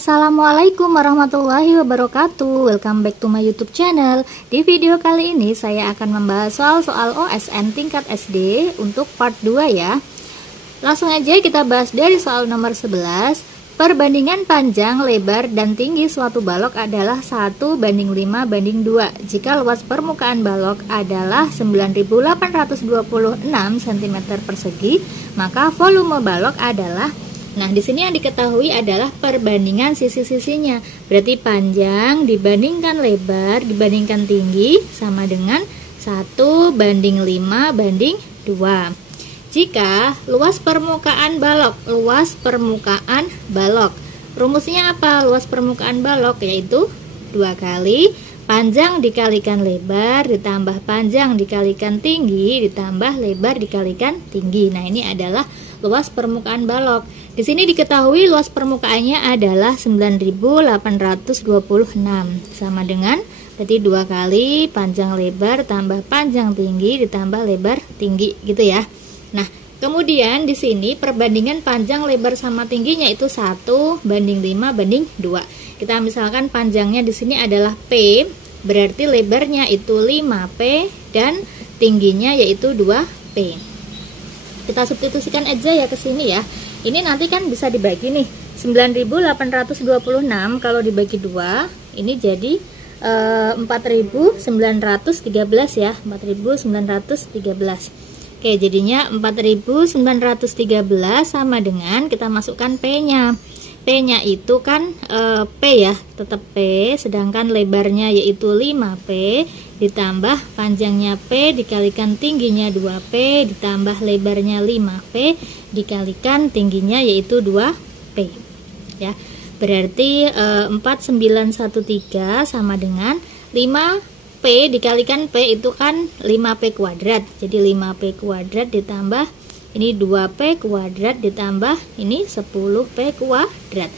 Assalamualaikum warahmatullahi wabarakatuh. Welcome back to my YouTube channel. Di video kali ini saya akan membahas soal-soal OSN tingkat SD untuk part 2 ya. Langsung aja kita bahas dari soal nomor 11. Perbandingan panjang, lebar, dan tinggi suatu balok adalah 1:5:2 jika luas permukaan balok adalah 9.826 cm persegi, maka volume balok adalah. Nah, di sini yang diketahui adalah perbandingan sisi-sisinya. Berarti panjang dibandingkan lebar dibandingkan tinggi sama dengan 1:5:2. Jika luas permukaan balok, rumusnya apa? Luas permukaan balok yaitu 2 kali panjang dikalikan lebar ditambah panjang dikalikan tinggi ditambah lebar dikalikan tinggi. Nah, ini adalah luas permukaan balok. Di sini diketahui luas permukaannya adalah 9.826 sama dengan berarti 2 kali panjang lebar tambah panjang tinggi ditambah lebar tinggi gitu ya. Nah, kemudian di sini perbandingan panjang lebar sama tingginya itu 1:5:2. Kita misalkan panjangnya di sini adalah P, berarti lebarnya itu 5P dan tingginya yaitu 2P. Kita substitusikan aja ya ke sini ya. Ini nanti kan bisa dibagi nih. 9.826 kalau dibagi 2, ini jadi 4.913 ya. 4.913. Oke, jadinya 4.913 sama dengan kita masukkan P-nya. P-nya itu kan P ya, tetap P, sedangkan lebarnya yaitu 5P ditambah panjangnya P dikalikan tingginya 2P ditambah lebarnya 5P dikalikan tingginya yaitu 2P. Ya. Berarti 4913 sama dengan 5P dikalikan P itu kan 5P kuadrat. Jadi 5P kuadrat ditambah ini 2P kuadrat ditambah ini 10P kuadrat.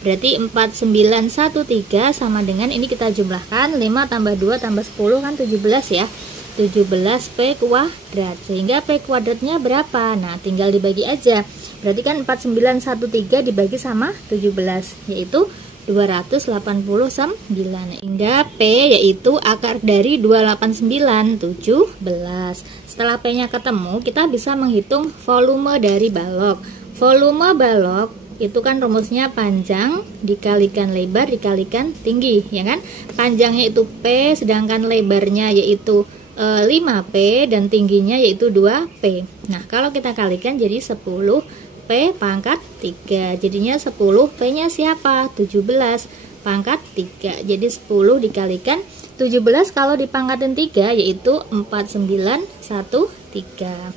Berarti 4913 sama dengan ini kita jumlahkan 5 tambah 2 tambah 10 kan 17 ya. 17P kuadrat. Sehingga P kuadratnya berapa? Nah, tinggal dibagi aja. Berarti kan 4913 dibagi sama 17 yaitu 289. Hingga P yaitu akar dari 289, 17. Setelah P-nya ketemu, kita bisa menghitung volume dari balok. Volume balok itu kan rumusnya panjang dikalikan lebar dikalikan tinggi, ya kan? Panjangnya itu P, sedangkan lebarnya yaitu 5P dan tingginya yaitu 2P. Nah, kalau kita kalikan jadi 10P pangkat 3. Jadinya 10P-nya siapa? 17 pangkat 3. Jadi 10 dikalikan 17 kalau dipangkatin 3 yaitu 4913.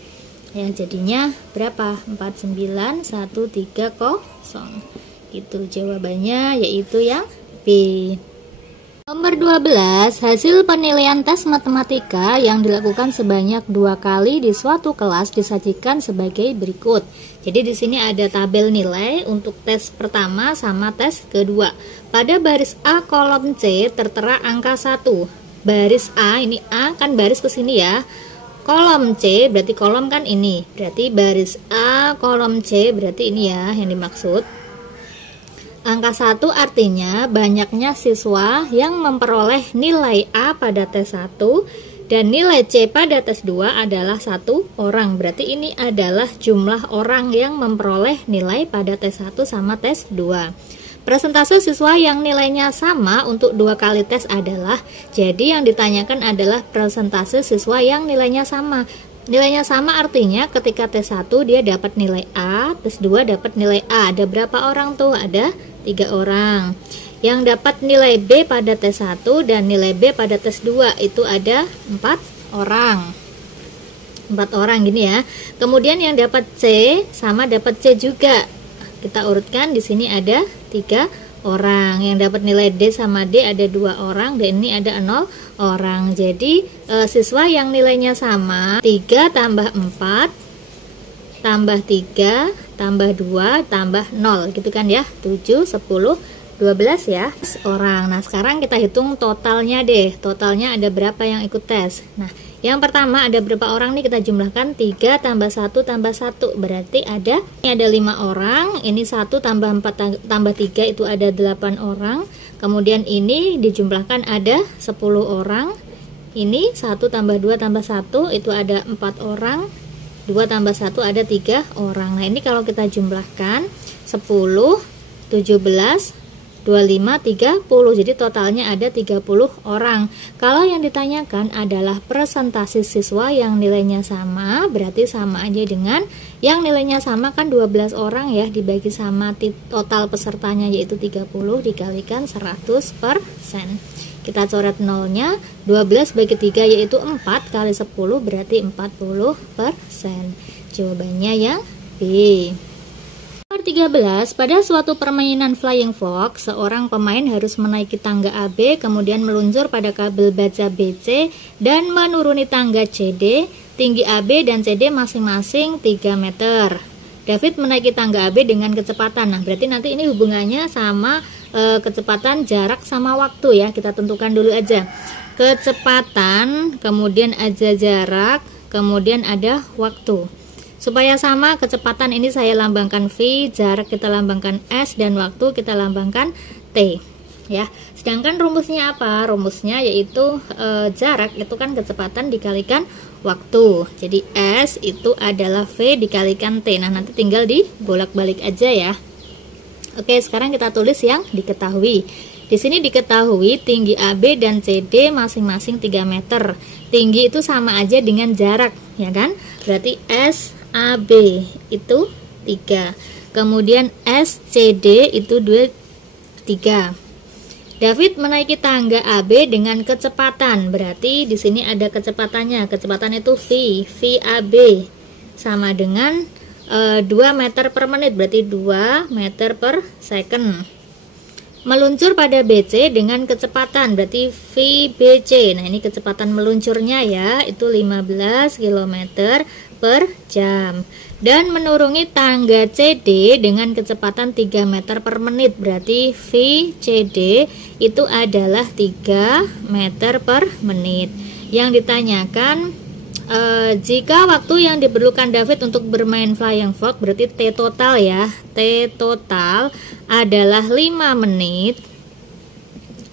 Ya, jadinya berapa? 49130. Itu jawabannya yaitu yang B. Nomor 12, hasil penilaian tes matematika yang dilakukan sebanyak 2 kali di suatu kelas disajikan sebagai berikut. Jadi di sini ada tabel nilai untuk tes pertama sama tes kedua. Pada baris A kolom C tertera angka 1. Baris A, ini A kan baris ke sini ya. Kolom C berarti kolom kan ini. Berarti baris A kolom C berarti ini ya yang dimaksud. Angka 1 artinya banyaknya siswa yang memperoleh nilai A pada tes 1 dan nilai C pada tes 2 adalah 1 orang. Berarti ini adalah jumlah orang yang memperoleh nilai pada tes 1 sama tes 2. Persentase siswa yang nilainya sama untuk 2 kali tes adalah, jadi yang ditanyakan adalah persentase siswa yang nilainya sama. Nilainya sama artinya ketika tes 1 dia dapat nilai A, tes 2 dapat nilai A. Ada berapa orang tuh? Ada 3 orang. Yang dapat nilai B pada tes 1 dan nilai B pada tes 2 itu ada 4 orang. 4 orang gini ya. Kemudian yang dapat C sama dapat C juga. Kita urutkan di sini ada 3 orang. Yang dapat nilai D sama D ada 2 orang dan ini ada 0 orang. Jadi siswa yang nilainya sama 3 tambah 4 tambah 3 tambah 2 tambah 0 gitu kan ya. 7, 10, 12 ya orang. Nah, sekarang kita hitung totalnya deh. Totalnya ada berapa yang ikut tes? Nah, yang pertama ada berapa orang nih, kita jumlahkan 3 tambah 1 tambah 1. Berarti ini ada 5 orang. Ini 1 tambah 4 tambah 3 itu ada 8 orang. Kemudian ini dijumlahkan ada 10 orang. Ini 1 tambah 2 tambah 1 itu ada 4 orang. 2 tambah 1 ada 3 orang. Nah, ini kalau kita jumlahkan 10, 17, 25, 30. Jadi totalnya ada 30 orang. Kalau yang ditanyakan adalah presentasi siswa yang nilainya sama, berarti sama aja dengan yang nilainya sama kan 12 orang ya, dibagi sama total pesertanya yaitu 30 dikalikan 100%. Kita coret nolnya, 12 bagi 3 yaitu 4 kali 10 berarti 40%. Jawabannya yang B. Nomor 13, pada suatu permainan Flying Fox, seorang pemain harus menaiki tangga AB, kemudian meluncur pada kabel baja BC, dan menuruni tangga CD, tinggi AB dan CD masing-masing 3 meter. David menaiki tangga AB dengan kecepatan. Nah, berarti nanti ini hubungannya sama kecepatan, jarak, sama waktu ya. Kita tentukan dulu aja. Kecepatan, kemudian aja jarak, kemudian ada waktu. Supaya sama kecepatan ini saya lambangkan V, jarak kita lambangkan S, dan waktu kita lambangkan T ya. Sedangkan rumusnya apa? Rumusnya yaitu jarak itu kan kecepatan dikalikan waktu. Jadi S itu adalah V dikalikan T. Nah, nanti tinggal dibolak-balik aja ya. Oke, sekarang kita tulis yang diketahui. Di sini diketahui tinggi AB dan CD masing-masing 3 meter. Tinggi itu sama aja dengan jarak, ya kan? Berarti SAB itu 3. Kemudian SCD itu 3. David menaiki tangga AB dengan kecepatan. Berarti di sini ada kecepatannya. Kecepatan itu V. VAB sama dengan 2 meter per menit. Berarti 2 meter per second. Meluncur pada BC dengan kecepatan, berarti VBC. Nah, ini kecepatan meluncurnya ya, itu 15 km per jam. Dan menuruni tangga CD dengan kecepatan 3 meter per menit, berarti VCD itu adalah 3 meter per menit. Yang ditanyakan, jika waktu yang diperlukan David untuk bermain Flying Fox, berarti T total ya, T total adalah 5 menit,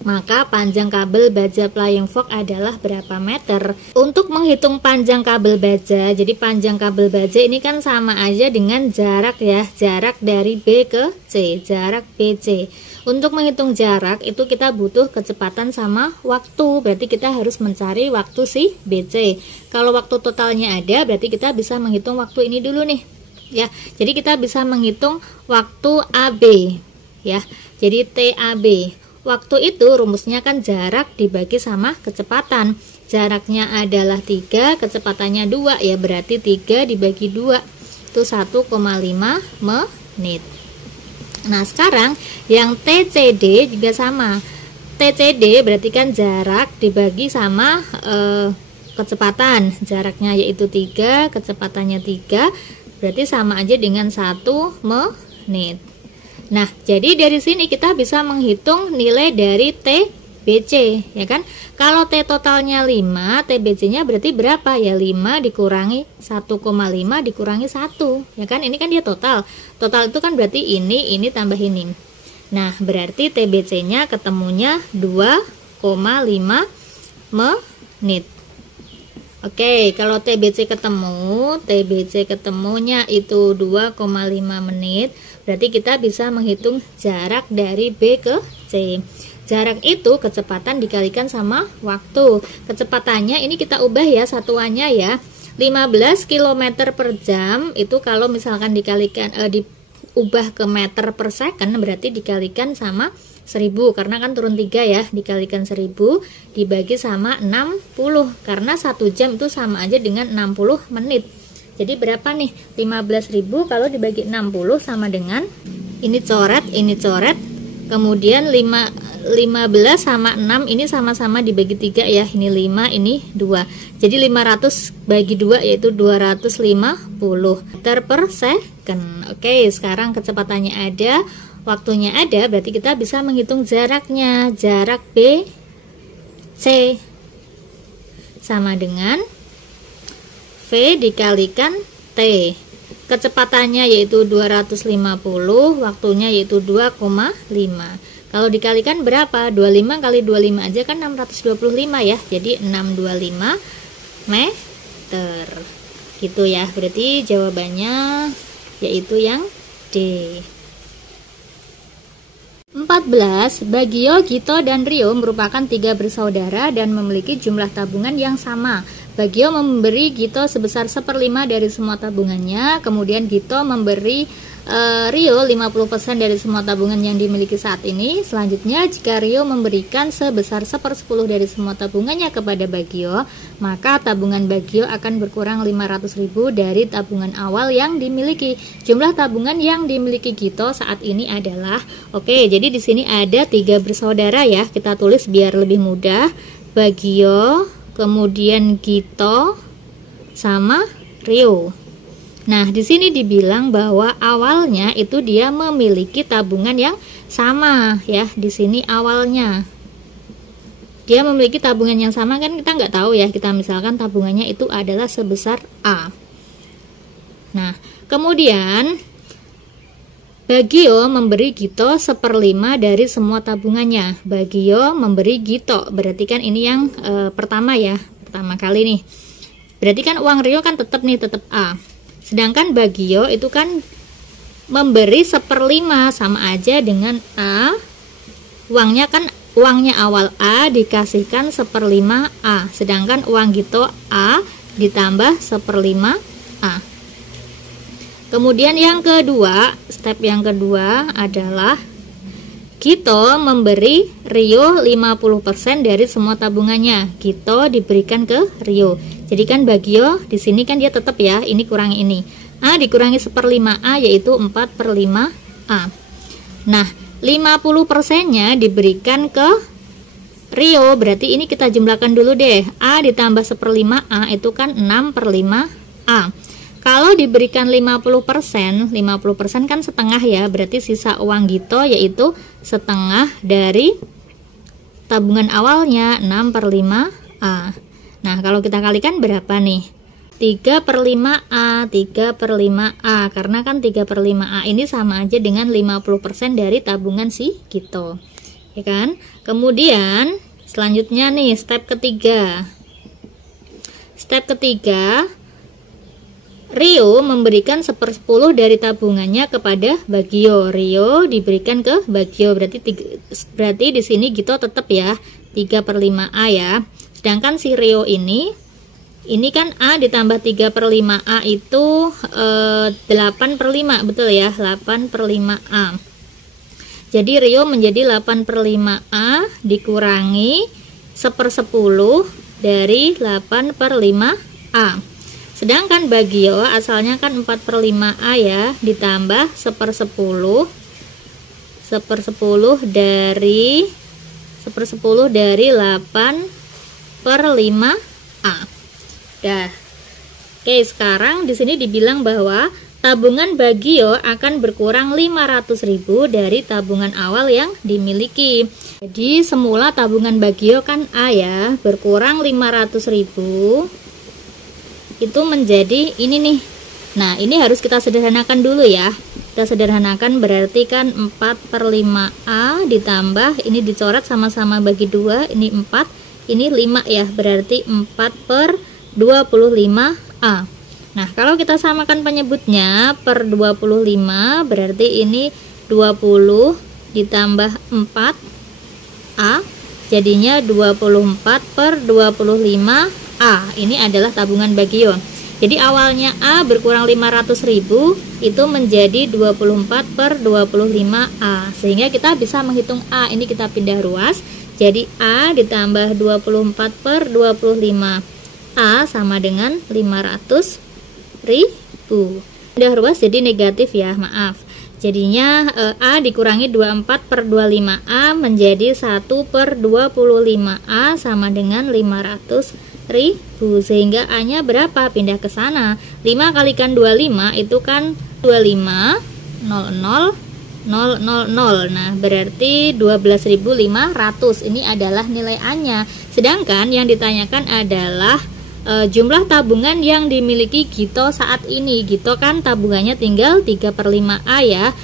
maka panjang kabel baja Flying Fox adalah berapa meter? Untuk menghitung panjang kabel baja, jadi panjang kabel baja ini kan sama aja dengan jarak ya, jarak dari B ke C, jarak BC. Untuk menghitung jarak itu kita butuh kecepatan sama waktu, berarti kita harus mencari waktu si BC. Kalau waktu totalnya ada, berarti kita bisa menghitung waktu ini dulu nih ya. Jadi kita bisa menghitung waktu AB ya, jadi TAB. Waktu itu rumusnya kan jarak dibagi sama kecepatan. Jaraknya adalah 3, kecepatannya 2 ya, berarti 3 dibagi 2 itu 1,5 menit. Nah, sekarang yang TCD juga sama. TCD berarti kan jarak dibagi sama kecepatan. Jaraknya yaitu 3, kecepatannya 3, berarti sama aja dengan 1 menit. Nah, jadi dari sini kita bisa menghitung nilai dari TBC, ya kan? Kalau T totalnya 5, TBC-nya berarti berapa? Ya 5 dikurangi 1,5 dikurangi 1, ya kan? Ini kan dia total. Total itu kan berarti ini tambah ini. Nah, berarti TBC-nya ketemunya 2,5 menit. Oke, kalau TBC ketemunya itu 2,5 menit, berarti kita bisa menghitung jarak dari B ke C. Jarak itu kecepatan dikalikan sama waktu. Kecepatannya ini kita ubah ya satuannya ya. 15 km per jam itu kalau misalkan dikalikan diubah ke meter per second, berarti dikalikan sama 1000 karena kan turun 3 ya, dikalikan 1000 dibagi sama 60 karena 1 jam itu sama aja dengan 60 menit. Jadi berapa nih? 15.000 kalau dibagi 60 sama dengan ini coret, kemudian 15 sama 6 ini sama-sama dibagi 3 ya, ini 5, ini 2. Jadi 500 bagi 2 yaitu 250 meter per second. Oke, sekarang kecepatannya ada, waktunya ada, berarti kita bisa menghitung jaraknya. Jarak B C sama dengan V dikalikan T. Kecepatannya yaitu 250, waktunya yaitu 2,5. Kalau dikalikan berapa? 25 kali 25 aja kan 625 ya. Jadi 625 meter. Gitu ya. Berarti jawabannya yaitu yang D. 14. Bagio, Gito, dan Rio merupakan 3 bersaudara dan memiliki jumlah tabungan yang sama. Bagio memberi Gito sebesar 1/5 dari semua tabungannya. Kemudian Gito memberi Rio 50% dari semua tabungan yang dimiliki saat ini. Selanjutnya, jika Rio memberikan sebesar 1/10 dari semua tabungannya kepada Bagio, maka tabungan Bagio akan berkurang 500.000 dari tabungan awal yang dimiliki. Jumlah tabungan yang dimiliki Gito saat ini adalah, oke, jadi di sini ada 3 bersaudara ya. Kita tulis biar lebih mudah. Bagio, kemudian Gito, sama Rio. Nah, di sini dibilang bahwa awalnya itu dia memiliki tabungan yang sama ya. Di sini awalnya dia memiliki tabungan yang sama, kan kita nggak tahu ya. Kita misalkan tabungannya itu adalah sebesar A. Nah, kemudian Bagio memberi Gito 1/5 dari semua tabungannya. Bagio memberi Gito, berarti kan ini yang pertama ya, pertama kali nih. Berarti kan uang Rio kan tetap A. Sedangkan Bagio itu kan memberi 1/5, sama aja dengan A. Uangnya awal A dikasihkan 1/5 A. Sedangkan uang Gito A ditambah 1/5 A. Kemudian yang kedua, step yang kedua adalah Gito memberi Rio 50% dari semua tabungannya. Gito diberikan ke Rio. Jadi kan Bagio di sini kan dia tetap ya, ini kurangi ini. A dikurangi 1/5 A yaitu 4/5 A. Nah, 50%-nya diberikan ke Rio, berarti ini kita jumlahkan dulu deh. A ditambah 1/5 A itu kan 6/5 A. Kalau diberikan 50% kan setengah ya, berarti sisa uang Gito yaitu setengah dari tabungan awalnya 6/5 A. Nah, kalau kita kalikan berapa nih? 3/5 A, 3/5 A, karena kan 3/5 A ini sama aja dengan 50% dari tabungan si Gito, ya kan? Kemudian selanjutnya nih, step ketiga. Step ketiga, Rio memberikan 1/10 dari tabungannya kepada Bagio. Rio diberikan ke Bagio, berarti di sini Gito tetap ya 3/5 A ya. Sedangkan si Rio ini kan A ditambah 3/5 A itu 8/5, betul ya, 8/5 A. Jadi Rio menjadi 8/5 A dikurangi 1/10 dari 8/5 A. Sedangkan Bagio asalnya kan 4/5 A ya, ditambah 1/10 dari 8/5 A. Dah. Oke, sekarang di sini dibilang bahwa tabungan Bagio akan berkurang 500.000 dari tabungan awal yang dimiliki. Jadi semula tabungan Bagio kan A ya, berkurang 500.000 itu menjadi ini nih. Nah, ini harus kita sederhanakan dulu ya. Kita sederhanakan berarti kan 4/5 A ditambah ini dicoret sama-sama bagi 2, ini 4, ini 5 ya, berarti 4/25 A. Nah, kalau kita samakan penyebutnya per 25 berarti ini 20 ditambah 4 A, jadinya 24/25 A. Ini adalah tabungan Bagio. Jadi awalnya A berkurang 500.000 itu menjadi 24/25 A. Sehingga kita bisa menghitung A. Ini kita pindah ruas. Jadi A ditambah 24/25 A sama dengan 500.000. Pindah ruas jadi negatif ya, maaf. Jadinya A dikurangi 24/25 A menjadi 1/25 A sama dengan 500.000. Sehingga A nya berapa? Pindah ke sana. 5 kalikan 25 itu kan 25, 00, Nah, berarti 12.500 ini adalah nilai A-nya. Sedangkan yang ditanyakan adalah jumlah tabungan yang dimiliki Gito saat ini. Gito kan tabungannya tinggal 3/5A ya.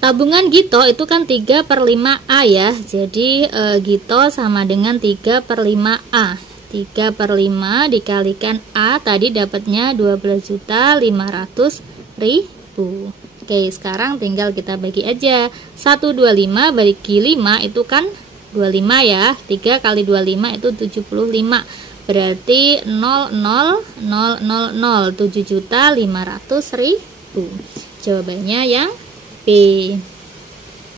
Tabungan Gito itu kan 3/5A ya. Jadi Gito sama dengan 3/5A. 3/5 dikalikan A tadi dapatnya 12.500.000. Oke, sekarang tinggal kita bagi aja. 125 bagi 5 itu kan 25 ya. 3 kali 25 itu 75. Berarti 7.500.000. Jawabannya yang B.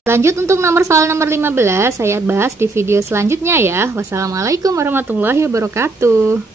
Lanjut untuk soal nomor 15, saya bahas di video selanjutnya ya. Wassalamualaikum warahmatullahi wabarakatuh.